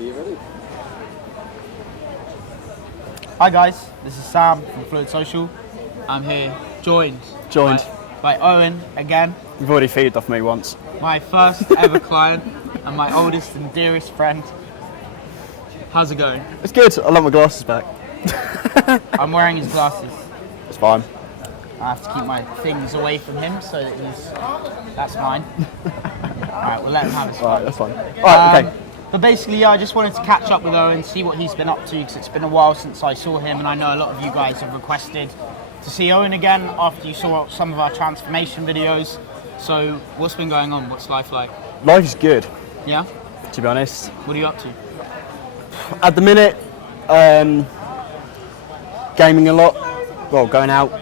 you ready? Hi guys, this is Sam from Fluid Social. I'm here joined by Owen again. You've already feeded off me once. My first ever client and my oldest and dearest friend. How's it going? It's good. I love my glasses back. I'm wearing his glasses. It's fine. I have to keep my things away from him so that that's mine. Alright, we'll let him have his Alright, that's fine. Alright, okay. But basically, I just wanted to catch up with Owen, see what he's been up to, because it's been a while since I saw him, and I know a lot of you guys have requested to see Owen again after you saw some of our transformation videos. So, what's been going on? What's life like? Life is good. Yeah? To be honest. What are you up to? At the minute, gaming a lot. Well, going out,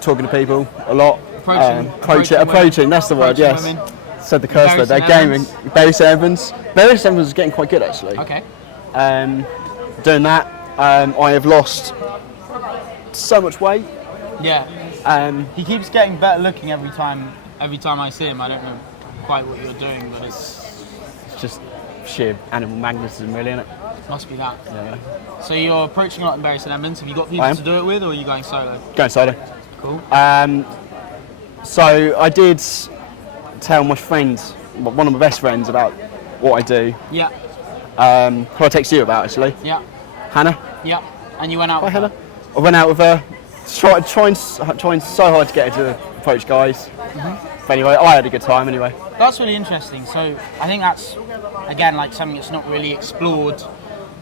talking to people a lot. Approaching. That's the word. Yes. Women. Said the curse word. They're gaming. Barry Evans. Barry Evans is getting quite good actually. Okay. Doing that, I have lost so much weight. Yeah. He keeps getting better looking every time I see him. I don't know quite what you're doing, but it's just sheer animal magnetism, really, isn't it? Must be that. Yeah. So you're approaching a lot in Barry Evans. Have you got people to do it with, or are you going solo? Going solo. Cool. So I did tell my friend, one of my best friends, about what I do. Yeah. Who I text you about actually. Yeah. Hannah. Yeah. And you went out with Hannah. her? I went out with her, trying so hard to get her to approach guys. Mm-hmm. But anyway, I had a good time anyway. That's really interesting. So I think that's, again, like something that's not really explored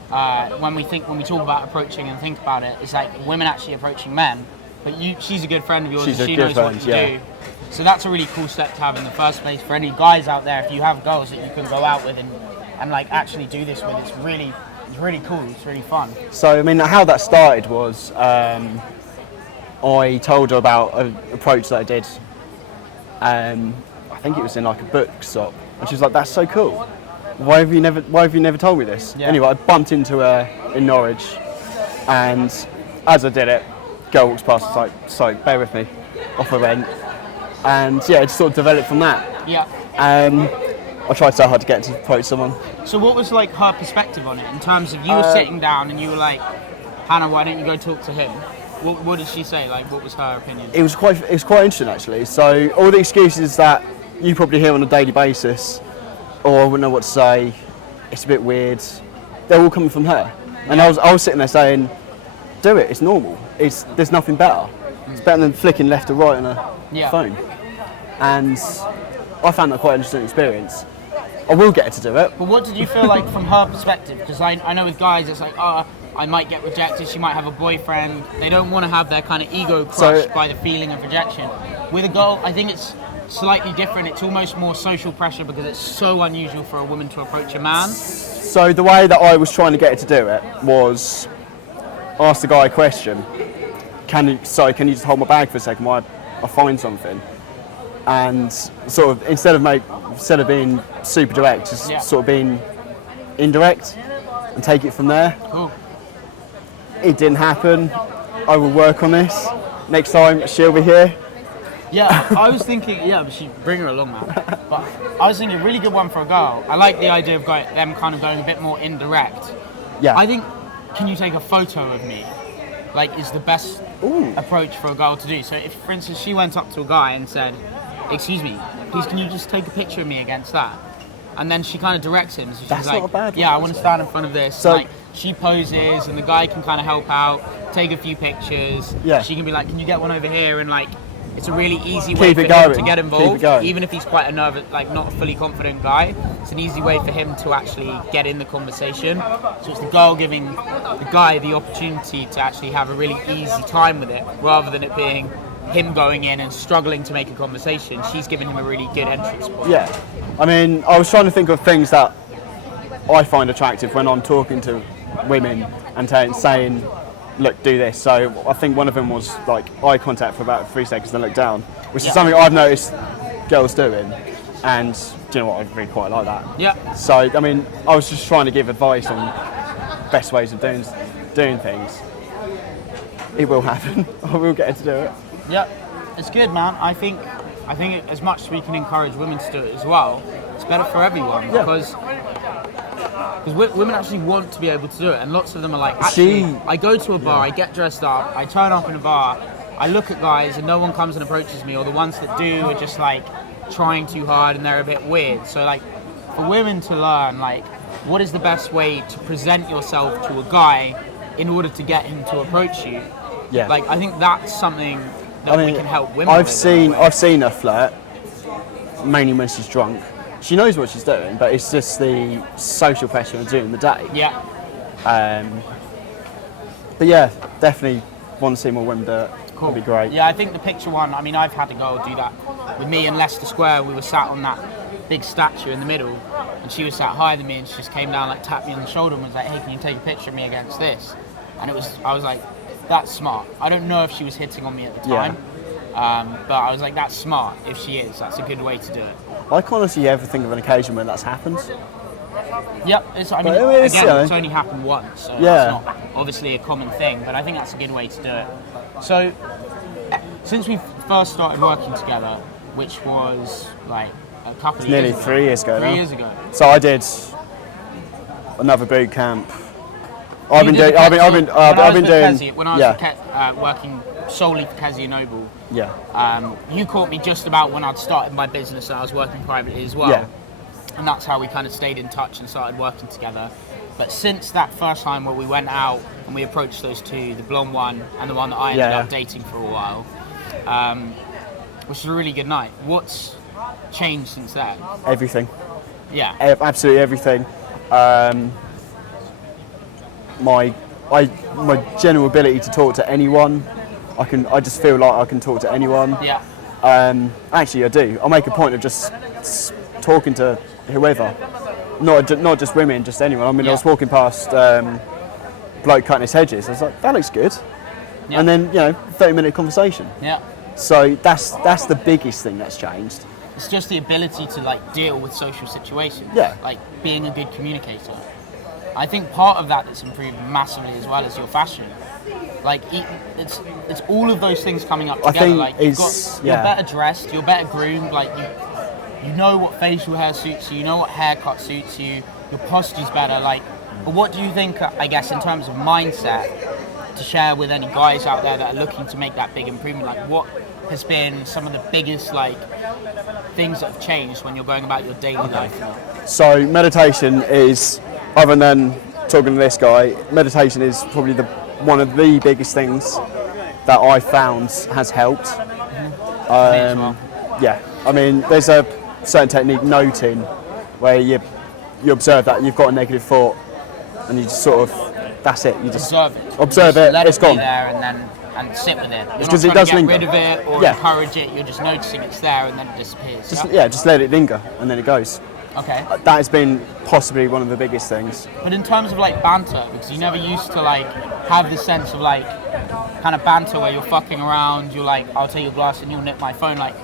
when we talk about approaching and think about it. It's like women actually approaching men. But she's a good friend of yours, and she knows what to do. So that's a really cool step to have in the first place. For any guys out there, if you have girls that you can go out with and like actually do this with, it's really cool. It's really fun. So I mean, how that started was I told her about an approach that I did. I think it was in like a book shop, and she was like, "That's so cool. Why have you never told me this?" Yeah. Anyway, I bumped into her in Norwich, and as I did it, girl walks past, it's like, "So bear with me," off I went, and yeah, it sort of developed from that. Yeah. I tried so hard to get to approach someone. So what was like her perspective on it in terms of you were sitting down and you were like, "Hannah, why don't you go talk to him?" What did she say? Like, what was her opinion? It was quite interesting actually. So all the excuses that you probably hear on a daily basis, or I wouldn't know what to say, it's a bit weird, they're all coming from her. And I was sitting there saying, do it, it's normal. There's nothing better. It's better than flicking left or right on a phone. And I found that quite an interesting experience. I will get her to do it. But what did you feel like from her perspective? Because I know with guys it's like, I might get rejected, she might have a boyfriend. They don't want to have their kind of ego crushed by the feeling of rejection. With a girl, I think it's slightly different. It's almost more social pressure because it's so unusual for a woman to approach a man. So the way that I was trying to get her to do it was ask the guy a question. Can you just hold my bag for a second while I find something? And sort of instead of being super direct, just sort of being indirect and take it from there. Cool. It didn't happen. I will work on this. Next time she'll be here. Yeah, I was thinking, but she bring her along, man. But I was thinking, a really good one for a girl. I like the idea of them kind of going a bit more indirect. Yeah. I think, can you take a photo of me? Like, is the best approach for a girl to do. So if, for instance, she went up to a guy and said, "Excuse me, please can you just take a picture of me against that?" And then she kind of directs him. So she's That's like, not a bad one, "Yeah, I want to stand in front of this." So like, she poses and the guy can kind of help out, take a few pictures. Yeah. She can be like, "Can you get one over here?" And like, it's a really easy way for him to get involved. Even if he's quite a nervous, like not a fully confident guy, it's an easy way for him to actually get in the conversation. So it's the girl giving the guy the opportunity to actually have a really easy time with it, rather than it being him going in and struggling to make a conversation. She's giving him a really good entrance point. Yeah. I mean, I was trying to think of things that I find attractive when I'm talking to women and saying, "Look, do this." So I think one of them was like eye contact for about 3 seconds, then look down, which is something I've noticed girls doing, and do you know what, I really quite like that. Yeah. So I mean, I was just trying to give advice on best ways of doing things. It will happen. I will get her to do it. Yeah, it's good, man. I think as much as we can encourage women to do it as well, it's better for everyone because Because women actually want to be able to do it, and lots of them are like, actually, I go to a bar, I get dressed up, I turn up in a bar, I look at guys, and no one comes and approaches me, or the ones that do are just like trying too hard and they're a bit weird. So like, for women to learn, like, what is the best way to present yourself to a guy in order to get him to approach you? Yeah. Like, I think that's something that we can help women I've with. seen her flirt, mainly when she's drunk. She knows what she's doing, but it's just the social pressure of doing the day. Yeah. But yeah, definitely want to see more women do it. Cool. That'd be great. Yeah, I think the picture one, I mean, I've had a girl do that with me in Leicester Square. We were sat on that big statue in the middle, and she was sat higher than me, and she just came down, like, tapped me on the shoulder and was like, hey, can you take a picture of me against this? And I was like, that's smart. I don't know if she was hitting on me at the time, but I was like, that's smart. If she is, that's a good way to do it. I can't honestly ever think of an occasion when that's happened. Yep, it's only happened once, so that's not obviously a common thing, but I think that's a good way to do it. So, since we first started working together, which was like a couple of nearly years ago. 3 years ago now. 3 years ago. So I did another boot camp. I've been doing. When I was working solely for Kezia Noble. Yeah. You caught me just about when I'd started my business and I was working privately as well. Yeah. And that's how we kind of stayed in touch and started working together. But since that first time where we went out and we approached those two, the blonde one and the one that I ended up dating for a while, which was a really good night. What's changed since then? Everything. Yeah. Absolutely everything. My general ability to talk to anyone, I just feel like I can talk to anyone. Yeah. Actually, I do. I make a point of just talking to whoever, not just women, just anyone. I mean, I was walking past bloke cutting his hedges. I was like, that looks good. Yeah. And then 30-minute conversation. Yeah. So that's the biggest thing that's changed. It's just the ability to like deal with social situations. Yeah. Like being a good communicator. I think part of that's improved massively as well as your fashion. Like it's all of those things coming up together. Like you're better dressed, you're better groomed. Like you know what facial hair suits you, you know what haircut suits you. Your posture's better. Like, but what do you think? I guess in terms of mindset, to share with any guys out there that are looking to make that big improvement. Like, what has been some of the biggest like things that have changed when you're going about your daily life now? So meditation is, other than talking to this guy, meditation is probably one of the biggest things that I found has helped. Yeah, I mean, there's a certain technique, noting, where you observe that you've got a negative thought, and you just sort of, that's it. You just observe it. Let it's it be gone. there and sit with it. You're not because trying it does to get linger. rid of it or encourage it. You're just noticing it's there and then it disappears. Just let it linger and then it goes. Okay. That has been possibly one of the biggest things. But in terms of like banter, because you never used to like have this sense of like kind of banter where you're fucking around, you're like, I'll take your glass and you'll nip my phone. Like,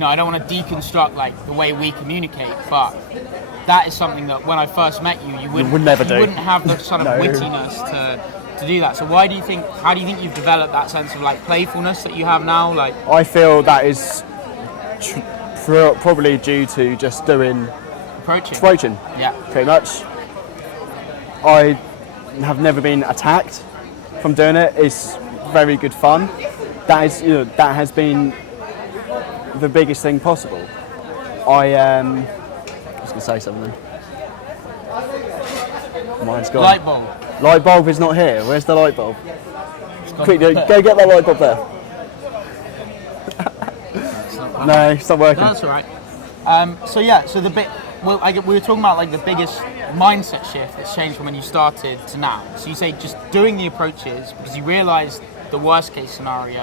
I don't want to deconstruct like the way we communicate, but that is something that when I first met you, you wouldn't have the sort of wittiness to do that. So how do you think you've developed that sense of like playfulness that you have now? Like, I feel that is probably due to just doing approaching. Yeah. Pretty much. I have never been attacked from doing it. It's very good fun. That has been the biggest thing possible. I was going to say something. Mine's gone. Light bulb. Light bulb is not here. Where's the light bulb? Quick, go get that light bulb there. No, it's not working. No, that's all right. So the bit we were talking about like the biggest mindset shift that's changed from when you started to now. So you say just doing the approaches because you realise the worst case scenario,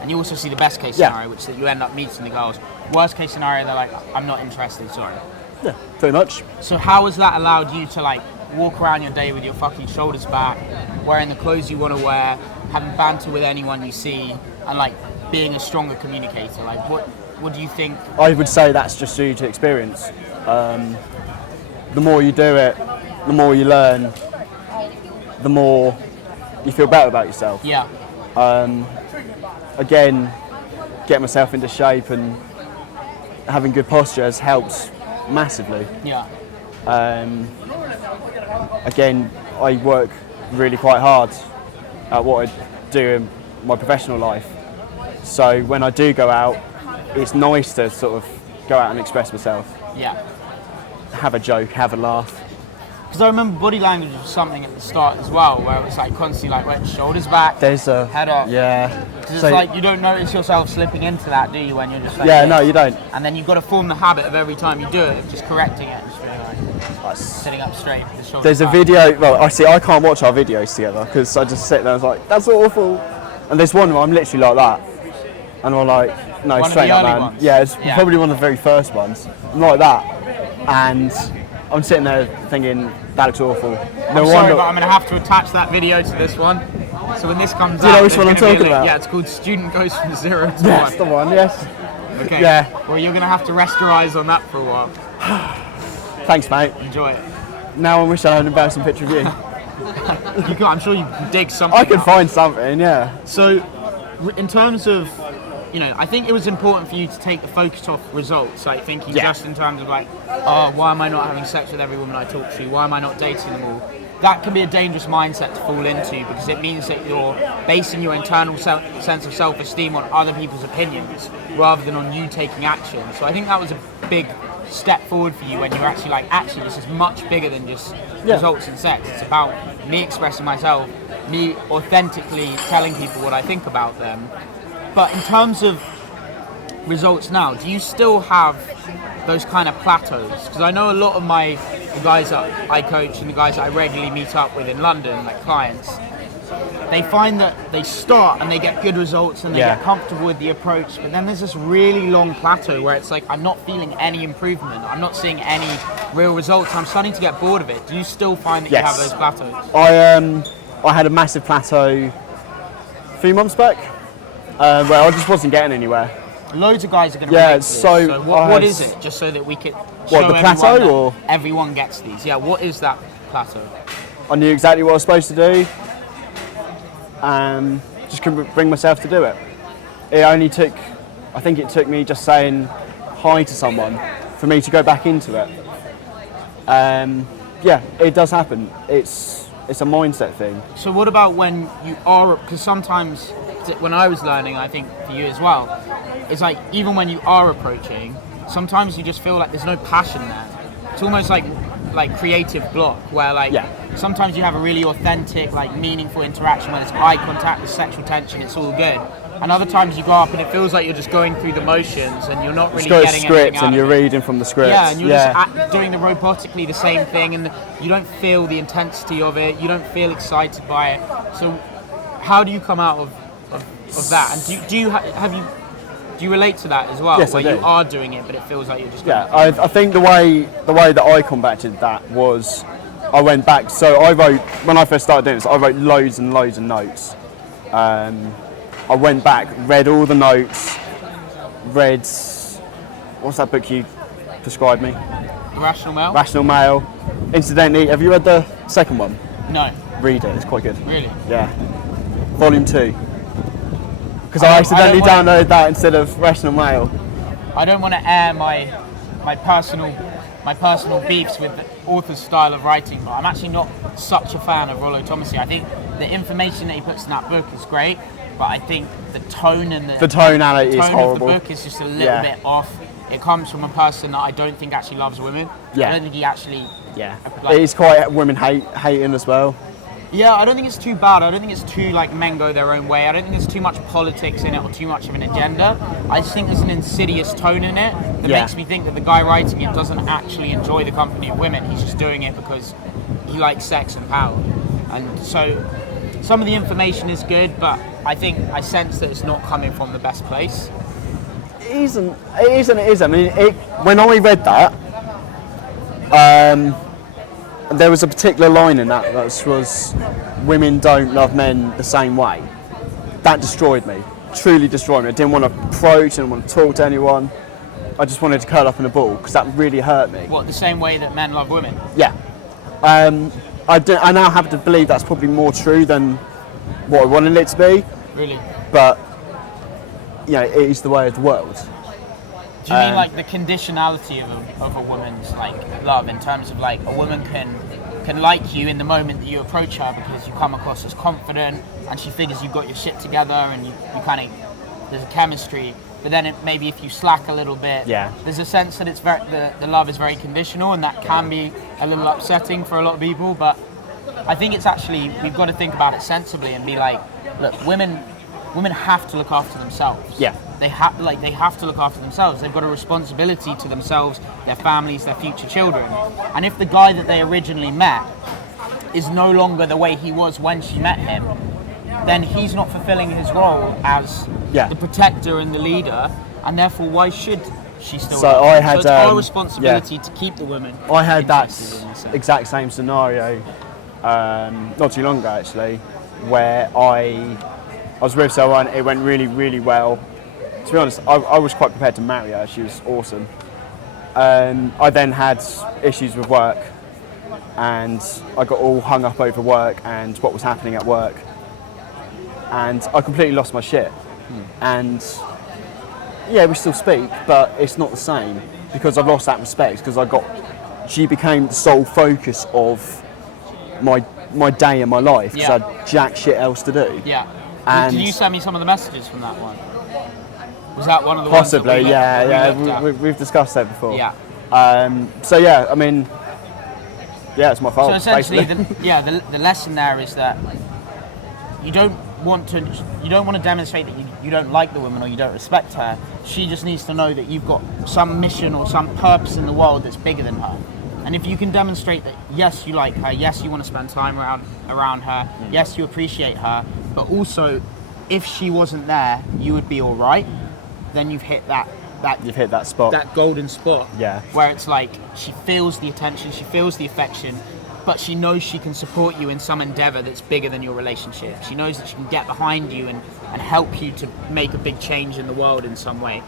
and you also see the best case scenario, which is that you end up meeting the girls. Worst case scenario, they're like, I'm not interested. Sorry. Yeah, pretty much. So how has that allowed you to like walk around your day with your fucking shoulders back, wearing the clothes you want to wear, having banter with anyone you see, and like being a stronger communicator? Like what do you think? I would say that's just due to experience. The more you do it, the more you learn, the more you feel better about yourself. Yeah. Again, getting myself into shape and having good posture has helped massively. Yeah. again, I work really quite hard at what I do in my professional life. So when I do go out, it's nice to sort of go out and express myself, Yeah. have a joke, have a laugh. Because I remember body language was something at the start as well, where it was like constantly like, right, shoulders back, There's a head up. yeah. Because it's So- like you don't notice yourself slipping into that, do you? When you're just like, Yeah, no, you don't. And then you've got to form the habit of every time you do it, of just correcting it, just being like That's- sitting up straight. The shoulders There's a back. video. Well, I can't watch our videos together because I just sit there and I was like, that's awful. And there's one where I'm literally like that, and I'm like, no, One of straight the up, early man. ones? Yeah, it's Yeah. probably one of the very first ones. I'm like that, and I'm sitting there thinking that looks awful. No I'm sorry, wonder. but I'm going to have to attach that video to this one. So when this comes you out, know which there's one I'm gonna be a talking link. about? Yeah, it's called Student Goes from 0 to Yes, 1. the one. Yes. Okay. Yeah. Well, you're going to have to rest your eyes on that for a while. Thanks, mate. Enjoy it. Now I wish I had an embarrassing picture of you. I'm sure you can dig something I can up. find something. Yeah. So, in terms of, I think it was important for you to take the focus off results, like thinking Yeah. just in terms of like, oh, why am I not having sex with every woman I talk to? Why am I not dating them all? That can be a dangerous mindset to fall into because it means that you're basing your internal sense of self-esteem on other people's opinions rather than on you taking action. So I think that was a big step forward for you when you were actually like, actually, this is much bigger than just results in sex. It's about me expressing myself, me authentically telling people what I think about them. But in terms of results now, do you still have those kind of plateaus? Because I know a lot of the guys that I coach and the guys that I regularly meet up with in London, like clients, they find that they start and they get good results and they Yeah. get comfortable with the approach, but then there's this really long plateau where it's like, I'm not feeling any improvement, I'm not seeing any real results, I'm starting to get bored of it. Do you still find that you have Yes. those plateaus? I had a massive plateau a few months back where I just wasn't getting anywhere. Loads of guys are going to Yeah, relate to this. so So I what had- is it? Just so that we could show the plateau everyone that or- everyone gets these. Yeah, what is that plateau? I knew exactly what I was supposed to do, and just couldn't bring myself to do it. I think it took me just saying hi to someone for me to go back into it. Yeah, it does happen. It's a mindset thing. So what about when you are, because sometimes when I was learning, I think for you as well, it's like even when you are approaching, sometimes you just feel like there's no passion there. It's almost like creative block where like Yeah. sometimes you have a really authentic, like meaningful interaction where there's eye contact, there's sexual tension, it's all good. And other times you go up and it feels like you're just going through the motions and you're not really It's got a getting anything script out and of you're it. reading from the script. Yeah, and you're just doing the robotically the same thing, and you don't feel the intensity of it. You don't feel excited by it. So, how do you come out of that? And do you relate to that as well? Yes, where I do. you are doing it, but it feels like you're just Yeah, I think the way that I combated that was I went back. So I wrote, when I first started doing this, I wrote loads and loads of notes. I went back, read all the notes, read, what's that book you prescribed me? Rational Male? Rational Male. Incidentally, have you read the second one? No, Read it, it's quite good. really. Yeah. Volume 2. Because I I don't accidentally wanna- downloaded that instead of Rational Male. I don't want to air my personal beefs with the author's style of writing, but I'm actually not such a fan of Rollo Thomasy. I think the information that he puts in that book is great, but I think the tone and The tonality the is tone horrible. of the book is just a little Yeah. bit off. It comes from a person that I don't think actually loves women. Yeah. I don't think he actually. Yeah. Like- It is quite women hating as well. Yeah, I don't think it's too bad. I don't think it's too like men go their own way. I don't think there's too much politics in it or too much of an agenda. I just think there's an insidious tone in it that Yeah. makes me think that the guy writing it doesn't actually enjoy the company of women. He's just doing it because he likes sex and power. And so some of the information is good, but I sense that it's not coming from the best place. It isn't. I mean, when I read that, there was a particular line in that was, "Women don't love men the same way." That destroyed me. Truly destroyed me. I didn't want to approach. I didn't want to talk to anyone. I just wanted to curl up in a ball because that really hurt me. What, the same way that men love women? Yeah. I now have to believe that's probably more true than what I wanted it to be, Really? but it is the way of the world. Do you mean like the conditionality of a woman's like love in terms of like a woman can can like you in the moment that you approach her because you come across as confident, and she figures you've got your shit together, and you kind of, there's a chemistry. But then maybe if you slack a little bit, there's a sense that it's the love is very conditional, and that can be a little upsetting for a lot of people. But I think it's actually, we've got to think about it sensibly and be like, look, women have to look after themselves. Yeah. They have to look after themselves. They've got a responsibility to themselves, their families, their future children. And if the guy that they originally met is no longer the way he was when she met him, then he's not fulfilling his role as the protector and the leader, and therefore why should she still love him? So it's our responsibility to keep the women. I had that exact same scenario not too long ago, actually, where I was with someone, it went really, really well. To be honest, I was quite prepared to marry her. She was awesome. I then had issues with work, and I got all hung up over work and what was happening at work, and I completely lost my shit. And yeah, we still speak, but it's not the same because I've lost that respect, because she became the sole focus of my day and my life, because I had jack shit else to do. Yeah. And can you send me some of the messages from that one? Was that one of the possibly, ones yeah. We've discussed that before. Yeah. So yeah, I mean, yeah, it's my fault. So essentially, the lesson there is that you don't want to demonstrate that you don't like the woman or you don't respect her. She just needs to know that you've got some mission or some purpose in the world that's bigger than her. And if you can demonstrate that, yes, you like her, yes, you want to spend time around her, yes, you appreciate her, but also, if she wasn't there, you would be all right, then you've hit that spot, that golden spot, where it's like she feels the attention, she feels the affection, but she knows she can support you in some endeavor that's bigger than your relationship. She knows that she can get behind you and help you to make a big change in the world in some way.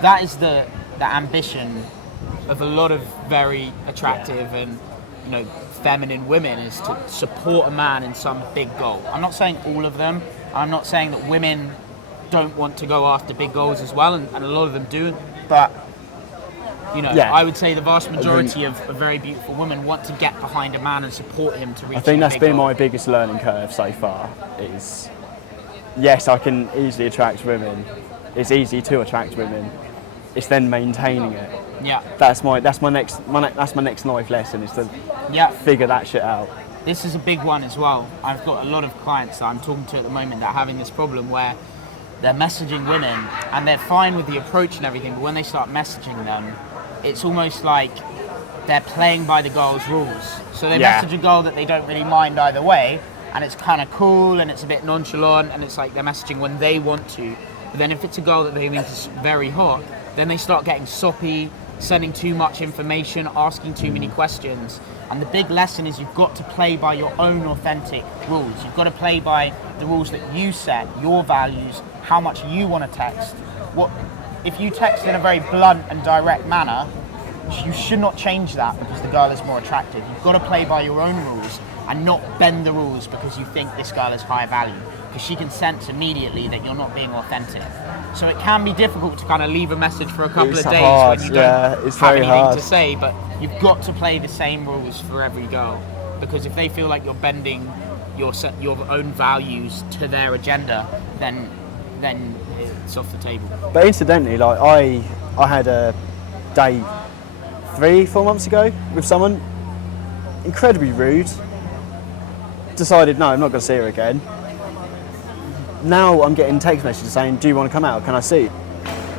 That is the ambition of a lot of very attractive and feminine women, is to support a man in some big goal. I'm not saying all of them. I'm not saying that women don't want to go after big goals as well, and a lot of them do, but I would say the vast majority of very beautiful women want to get behind a man and support him to reach. I think that's been goal. My biggest learning curve so far. Is yes, I can easily attract women. It's easy to attract women. It's then maintaining it. Yeah. That's my next life lesson, is to figure that shit out. This is a big one as well. I've got a lot of clients that I'm talking to at the moment that are having this problem where they're messaging women and they're fine with the approach and everything, but when they start messaging them, it's almost like they're playing by the girl's rules. So they message a girl that they don't really mind either way, and it's kind of cool and it's a bit nonchalant, and it's like they're messaging when they want to. But then if it's a girl that they think is very hot, then they start getting soppy, sending too much information, asking too many questions. And the big lesson is you've got to play by your own authentic rules. You've got to play by the rules that you set, your values, how much you want to text. If you text in a very blunt and direct manner, you should not change that because the girl is more attractive. You've got to play by your own rules and not bend the rules because you think this girl is high value, because she can sense immediately that you're not being authentic. So it can be difficult to kind of leave a message for a couple of days when you don't have anything to say, but you've got to play the same rules for every girl, because if they feel like you're bending your own values to their agenda, then it's off the table. But incidentally, like I had a date 3-4 months ago with someone, incredibly rude. Decided no, I'm not going to see her again. Now I'm getting text messages saying, "Do you want to come out? Can I see you?"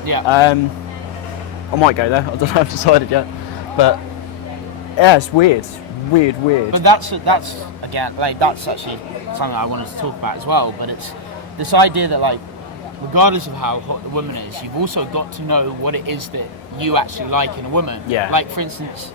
Yeah. I might go there. I don't know. I've decided yet. But yeah, it's weird. But that's again, like, that's actually something I wanted to talk about as well. But it's this idea that, like, regardless of how hot the woman is, you've also got to know what it is that you actually like in a woman. Yeah. Like, for instance,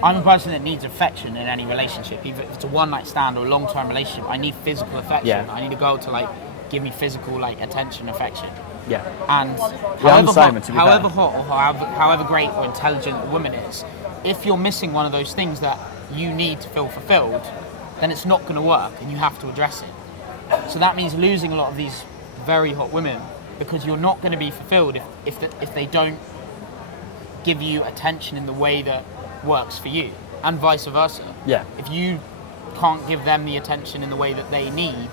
I'm a person that needs affection in any relationship. Even if it's a one-night stand or a long-term relationship, I need physical affection. Yeah. I need a girl to, like, give me physical, like, attention, affection. Yeah. And however hot or however great or intelligent a woman is, if you're missing one of those things that you need to feel fulfilled, then it's not going to work, and you have to address it. So that means losing a lot of these very hot women, because you're not going to be fulfilled if they don't give you attention in the way that works for you. and vice versa. Yeah. If you can't give them the attention in the way that they need,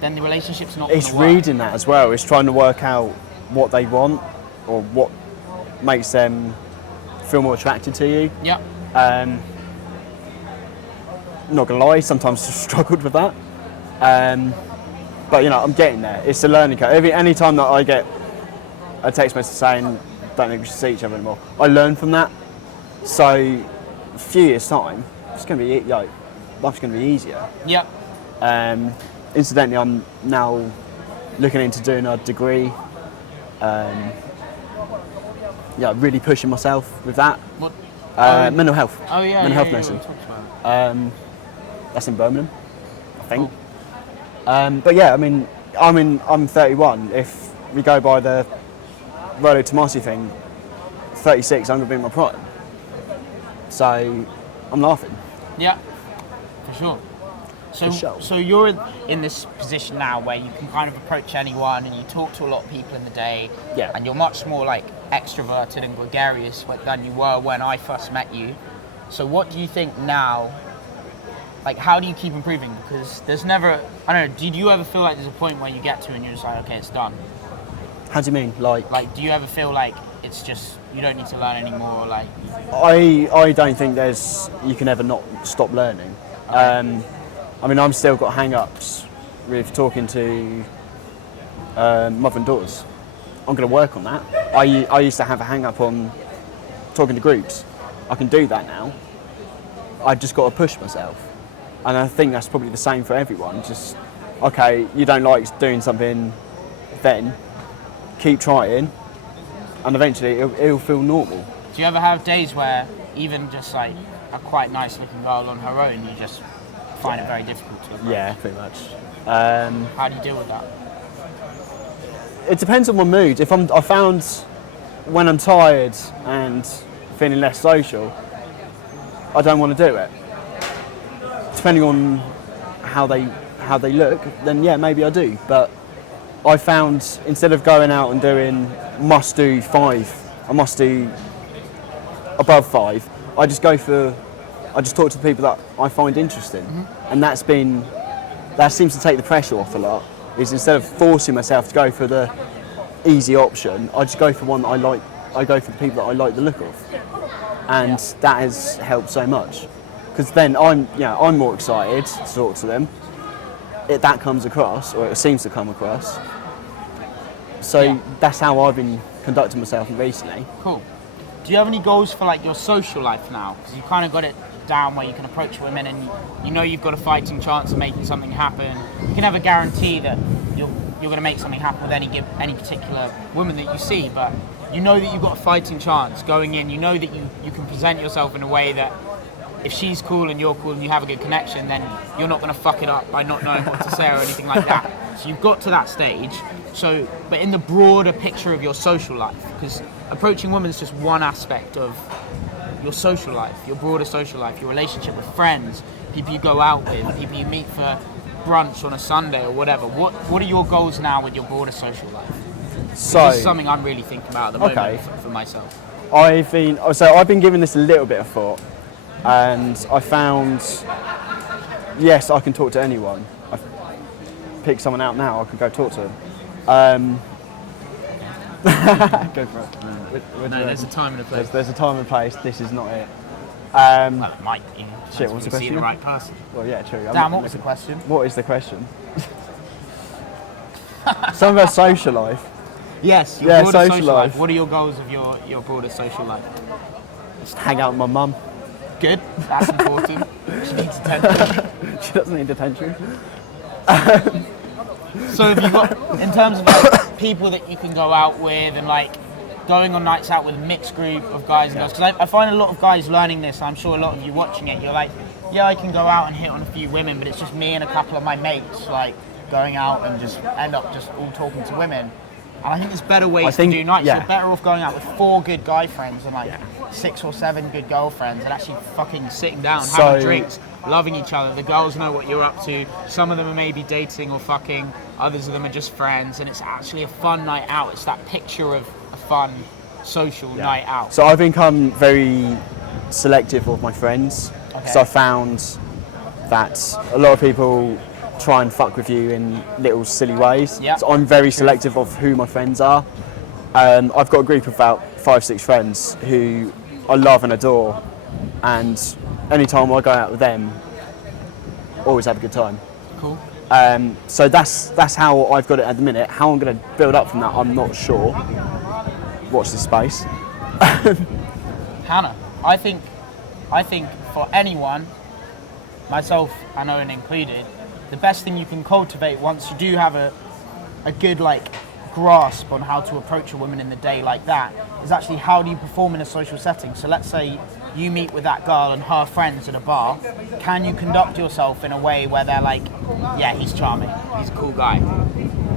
then the relationship's not going to It's work. reading that as well. It's trying to work out what they want or what makes them feel more attracted to you. Yep. Not gonna lie, sometimes I've struggled with that. But I'm getting there. It's a learning curve. Any time that I get a text message saying, don't think we should see each other anymore, I learn from that. So, a few years' time, it's gonna be life's gonna be easier. Yep. Incidentally, I'm now looking into doing a degree. Really pushing myself with that. What? Mental health. Oh yeah. Mental health we medicine. talked about it. That's in Birmingham, I think. Cool. But yeah, I mean, I'm 31. If we go by the Rolo Tomasi thing, 36, I'm gonna be in my prime. So I'm laughing. Yeah. For sure. For sure. So you're in this position now where you can kind of approach anyone and you talk to a lot of people in the day. Yeah. And you're much more like extroverted and gregarious than you were when I first met you. So what do you think now? Like, how do you keep improving? Because there's never, I don't know, did you ever feel like there's a point where you get to and you're just like, okay, it's done? How do you mean? Like, do you ever feel like it's just, you don't need to learn anymore? Like, I don't think you can ever not stop learning. Okay. I've still got hang-ups with talking to mother and daughters. I'm going to work on that. I used to have a hang-up on talking to groups. I can do that now. I just got to push myself. And I think that's probably the same for everyone. Just, okay, you don't like doing something then, keep trying, and eventually it'll feel normal. Do you ever have days where even just like a quite nice looking girl on her own, you just find it very difficult to approach? Yeah, pretty much. How do you deal with that? It depends on my mood. I found when I'm tired and feeling less social, I don't want to do it. Depending on how they look, then yeah, maybe I do. But I found instead of going out and doing must do 5, I must do above 5. I just talk to the people that I find interesting, and that seems to take the pressure off a lot. Is instead of forcing myself to go for the easy option, I just go for one that I like. I go for the people that I like the look of, and that has helped so much. Because then I'm more excited to talk to them. That comes across, or it seems to come across. So that's how I've been conducting myself recently. Cool. Do you have any goals for like your social life now? Because you kind of got it down where you can approach women and you know you've got a fighting chance of making something happen. You can never guarantee that you're going to make something happen with any particular woman that you see, but you know that you've got a fighting chance going in. You know that you can present yourself in a way that if she's cool and you're cool and you have a good connection, then you're not going to fuck it up by not knowing what to say or anything like that. So you've got to that stage. So, but in the broader picture of your social life, because approaching women is just one aspect of your social life, your broader social life, your relationship with friends, people you go out with, people you meet for brunch on a Sunday or whatever. What are your goals now with your broader social life? So this is something I'm really thinking about at the moment for myself. I've been giving this a little bit of thought. And I found, yes, I can talk to anyone. I've picked someone out now, I can go talk to them. Go for it. No, there's a time and a place. There's a time and place, this is not it. Well, it might be. Shit, what's the question? See the right person. Well, yeah, true. Damn, what was the question? What is the question? Something about social life. Yes, your broader social life. What are your goals of your broader social life? Just hang out with my mum. Good, that's important. She needs attention. She doesn't need attention. So have you got, in terms of like people that you can go out with and like going on nights out with a mixed group of guys and girls, because I find a lot of guys learning this, and I'm sure a lot of you watching it, you're like, yeah, I can go out and hit on a few women, but it's just me and a couple of my mates like going out and just end up just all talking to women. And I think there's better ways to do nights. You're better off going out with 4 good guy friends and like 6 or 7 good girlfriends and actually fucking sitting down, having drinks, loving each other. The girls know what you're up to. Some of them are maybe dating or fucking. Others of them are just friends. And it's actually a fun night out. It's that picture of a fun social night out. So I've become very selective of my friends. Because Okay. I found that a lot of people try and fuck with you in little silly ways. Yeah. So I'm very selective of who my friends are. I've got a group of about 5-6 friends who I love and adore, and anytime I go out with them, always have a good time. Cool. So that's how I've got it at the minute. How I'm going to build up from that, I'm not sure. Watch this space. Hannah, I think for anyone, myself and Owen included, the best thing you can cultivate once you do have a good like grasp on how to approach a woman in the day like that is actually how do you perform in a social setting. So let's say you meet with that girl and her friends at a bar. Can you conduct yourself in a way where they're like, yeah, he's charming, he's a cool guy,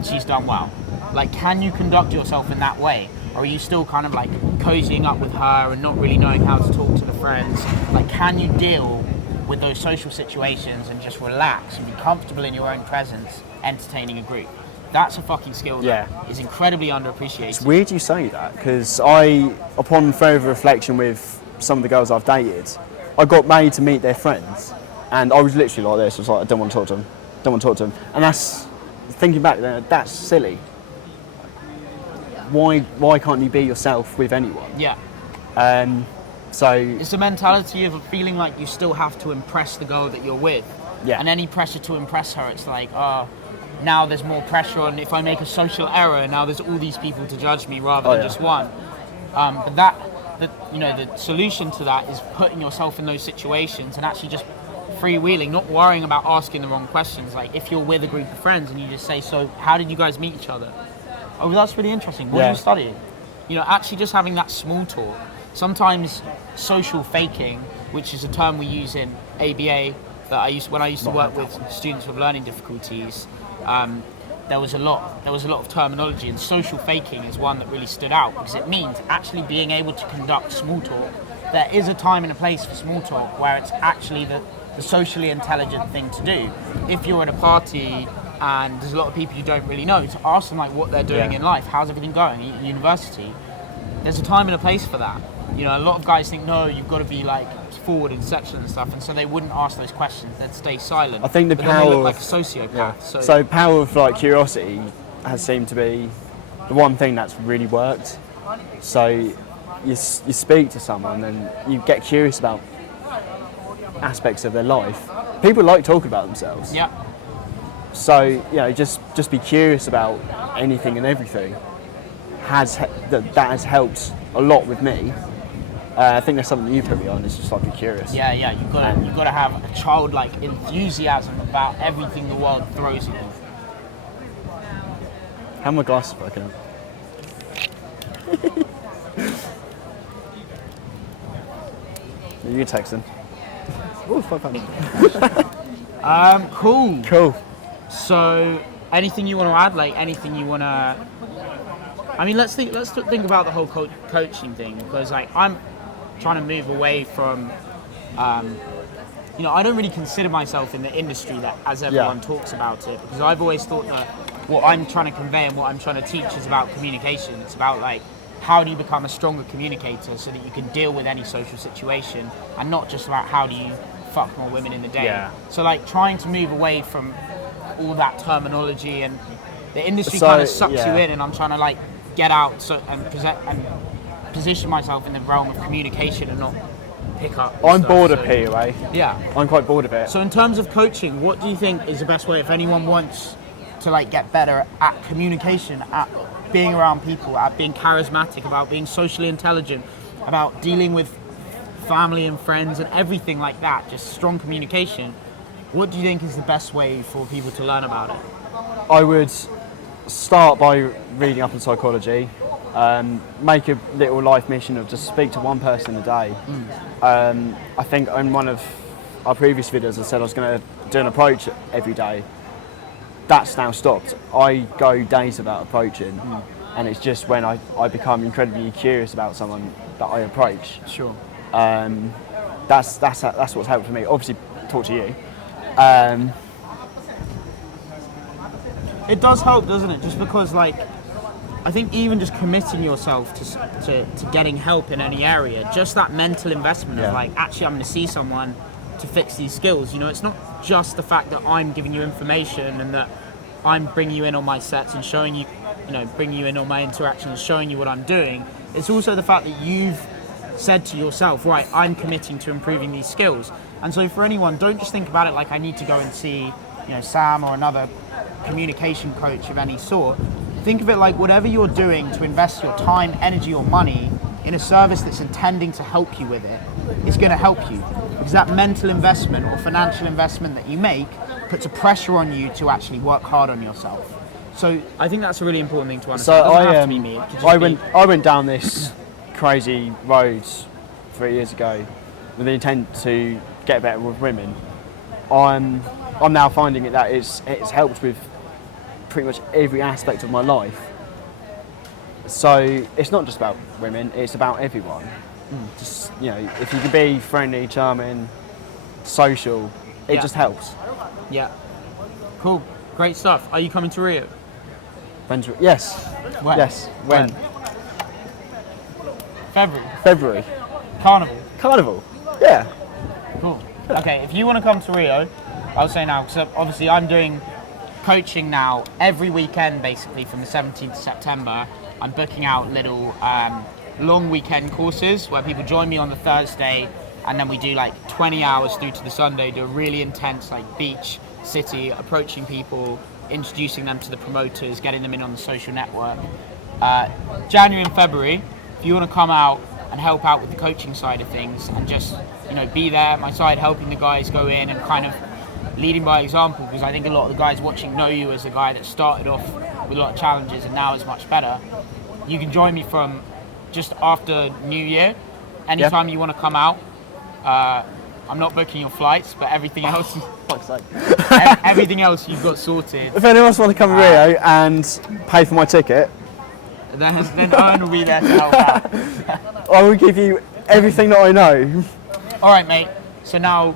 she's done well. Like, can you conduct yourself in that way? Or are you still kind of like cozying up with her and not really knowing how to talk to the friends? Like, can you deal with those social situations and just relax and be comfortable in your own presence, entertaining a group? That's a fucking skill that is incredibly underappreciated. It's weird you say that, because I, upon further reflection with some of the girls I've dated, I got made to meet their friends, and I was literally like this. I was like, I don't want to talk to them, don't want to talk to them. And that's, thinking back there, that's silly. Why can't you be yourself with anyone? Yeah. So It's a mentality of feeling like you still have to impress the girl that you're with. Yeah. And any pressure to impress her, it's like, now there's more pressure on if I make a social error, now there's all these people to judge me rather than just one. But the solution to that is putting yourself in those situations and actually just freewheeling, not worrying about asking the wrong questions. Like if you're with a group of friends and you just say, so how did you guys meet each other? Oh, that's really interesting. What are you studying? You know, actually just having that small talk. Sometimes social faking, which is a term we use in ABA, that when I used to work with students with learning difficulties, there was a lot of terminology, and social faking is one that really stood out because it means actually being able to conduct small talk. There is a time and a place for small talk where it's actually the socially intelligent thing to do. If you're at a party and there's a lot of people you don't really know, to ask them like what they're doing in life, how's everything going at university. There's a time and a place for that. You know, a lot of guys think, no, you've got to be like forward in section and stuff, and so they wouldn't ask those questions. They'd stay silent. I think the but power then they look of, like a sociopath. yeah. So power of like curiosity has seemed to be the one thing that's really worked. So you speak to someone and you get curious about aspects of their life. People like talking about themselves. yeah, So you know, just be curious about anything and everything. That has helped a lot with me. I think that's something that you put me on. Is just like be curious. yeah. You've got to have a childlike enthusiasm about everything the world throws at you. How are my glasses working? Are you texting? Oh, £5. Cool. Cool. So, anything you want to add? Like anything you want to? I mean, let's think about the whole coaching thing, because like I'm trying to move away from. I don't really consider myself in the industry that as everyone talks about it, because I've always thought that what I'm trying to convey and what I'm trying to teach is about communication. It's about like how do you become a stronger communicator so that you can deal with any social situation, and not just about how do you fuck more women in the day. Yeah. So like trying to move away from all that terminology, and the industry kind of sucks you in, and I'm trying to like get out and position myself in the realm of communication and not pick up. I'm bored of PUA. Yeah. I'm quite bored of it. So in terms of coaching, what do you think is the best way if anyone wants to like get better at communication, at being around people, at being charismatic, about being socially intelligent, about dealing with family and friends and everything like that, just strong communication? What do you think is the best way for people to learn about it? I would start by reading up on psychology, make a little life mission of just speak to one person a day. I think in one of our previous videos I said I was going to do an approach every day. That's now stopped. I go days without approaching, and it's just when I become incredibly curious about someone that I approach. Sure. That's what's helped for me. Obviously, talk to you. It does help, doesn't it? Just because, like, I think even just committing yourself to getting help in any area, just that mental investment of like, actually, I'm going to see someone to fix these skills. You know, it's not just the fact that I'm giving you information and that I'm bringing you in on my sets and showing you, bringing you in on my interactions, showing you what I'm doing. It's also the fact that you've said to yourself, right, I'm committing to improving these skills. And so for anyone, don't just think about it like I need to go and see, Sam or another communication coach of any sort. Think of it like whatever you're doing to invest your time, energy, or money in a service that's intending to help you with it is going to help you. Because that mental investment or financial investment that you make puts a pressure on you to actually work hard on yourself. So I think that's a really important thing to understand. So it doesn't have to be me. It could just I went down this crazy road 3 years ago with the intent to get better with women. I'm now finding that it's helped with pretty much every aspect of my life. So it's not just about women, it's about everyone. Just, if you can be friendly, charming, social, it just helps. Yeah. Cool. Great stuff. Are you coming to Rio? Yes. When? Yes. When? February. Carnival. Yeah. Cool. Okay, if you want to come to Rio, I'll say now, because obviously I'm doing coaching now every weekend basically from the 17th of September. I'm booking out little long weekend courses where people join me on the Thursday and then we do like 20 hours through to the Sunday, do a really intense like beach, city, approaching people, introducing them to the promoters, getting them in on the social network. January and February, if you want to come out and help out with the coaching side of things and just be there at my side helping the guys go in and kind of leading by example, because I think a lot of the guys watching know you as a guy that started off with a lot of challenges and now is much better. You can join me from just after New Year. Anytime you want to come out. I'm not booking your flights, but everything else, everything else you've got sorted. If anyone wants to come to Rio and pay for my ticket, then Owen will be there to help out. I will give you everything that I know. All right, mate. So now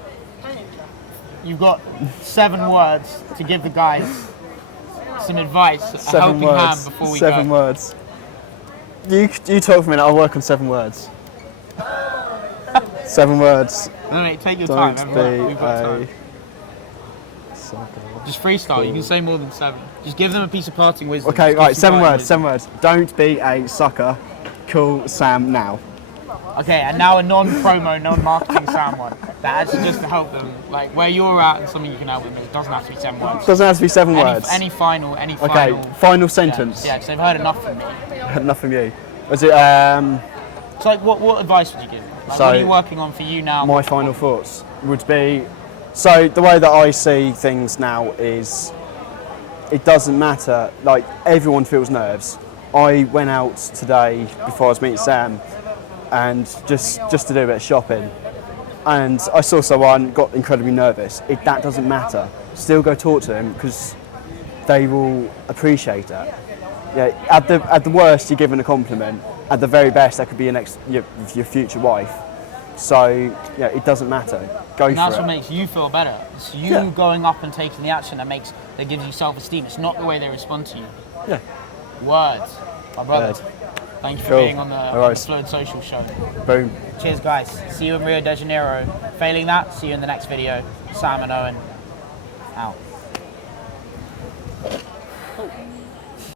you've got 7 words to give the guys some advice, a helping hand before we go. 7 words. You talk for a minute. I'll work on 7 words. 7 words. No, mate, take your time. We've got time. Sucker. Just freestyle. Cool. You can say more than 7. Just give them a piece of parting wisdom. Okay, right. 7 words. 7 words. Don't be a sucker. Call Sam now. Okay, and now a non-promo, non-marketing Sam one. That actually just to help them, like where you're at and something you can help them. It doesn't have to be 7 words. Doesn't have to be 7 words. Any final. Okay, final sentence. Yeah, because they've heard enough from me. Enough from you. Was it? So, like, what advice would you give? Like, what are you working on for you now? My final thoughts would be, so the way that I see things now is, it doesn't matter. Like, everyone feels nerves. I went out today before I was meeting Sam, and just to do a bit of shopping, and I saw someone, got incredibly nervous. That doesn't matter. Still go talk to them because they will appreciate it. Yeah, at the worst, you're given a compliment. At the very best, that could be your future wife. So yeah, it doesn't matter. Go for it. And that's what makes you feel better. It's you going up and taking the action that gives you self-esteem. It's not the way they respond to you. Yeah. Words, my brother. Thank you for being on the Fluid Social show. Boom. Cheers, guys. See you in Rio de Janeiro. Failing that, see you in the next video. Sam and Owen out.